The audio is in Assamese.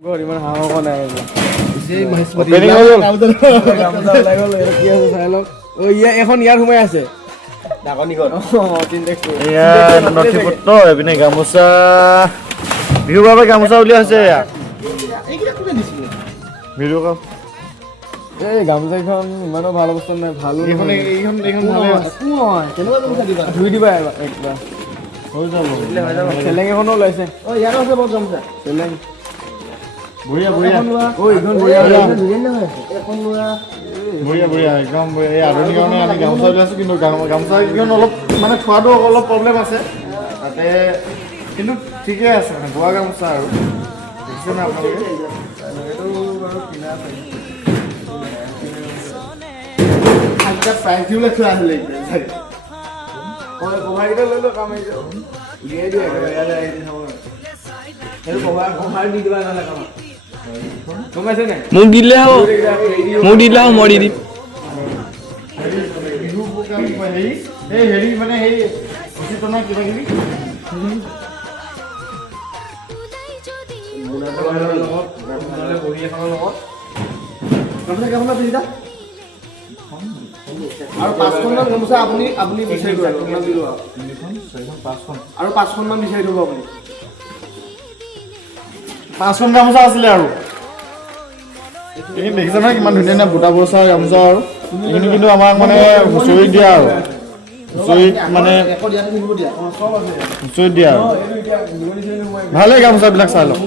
ইমান হাঁহ নাই এখন ইয়াত সোমাই আছে নথিপত্ৰ এইপিনে গামোচা বিহুৰ বাবে গামোচা উলিয়াইছে এই গামোচাখন ইমানো ভাল অৱস্থা নাই ভাল ধুই দিবা একবাৰ হৈ যাব চেলেং এখনো ওলাইছে ইয়াত আছে বহুত গামোচা চেলেং বঢ়িয়া বঢ়িয়া একদম এই আধুনিক কাৰণে আমি গামোচা উলিয়াইছোঁ কিন্তু গামোচাকেইখন অলপ মানে থোৱাটো অলপ প্ৰব্লেম আছে তাতে কিন্তু ঠিকে আছে মানে বোৱা গামোচা আৰু দেখিছে না আপোনালোকে এইটো বাৰু কিনা প্ৰাইজ দিবলৈ থোৱা আছিলে কভাৰকেইটা লৈ লওক কাম আহিছে উলিয়াই দিয়ে সেইটো কভাৰ দি দিবা নহ'লে কামত গম পাইছে নাই মোক দিলে হ'ব মই দি দিম বিহু হেৰি এই হেৰি মানে সেই সচেতনৰ কিবা কিবি আৰু 5খনমান গামোচা আপুনি বিচাৰি দিব আৰু 5খনমান বিচাৰি দিব আপুনি 5খন গামোচা আছিলে আৰু এইখিনি দেখিছে নহয় কিমান ধুনীয়া বুটা বৰচা গামোচা আৰু এইখিনি কিন্তু আমাক মানে হুঁচৰিত দিয়া আৰু হুঁচৰিত মানে হুঁচৰিত দিয়া আৰু ভালেই গামোচাবিলাক চাই লওক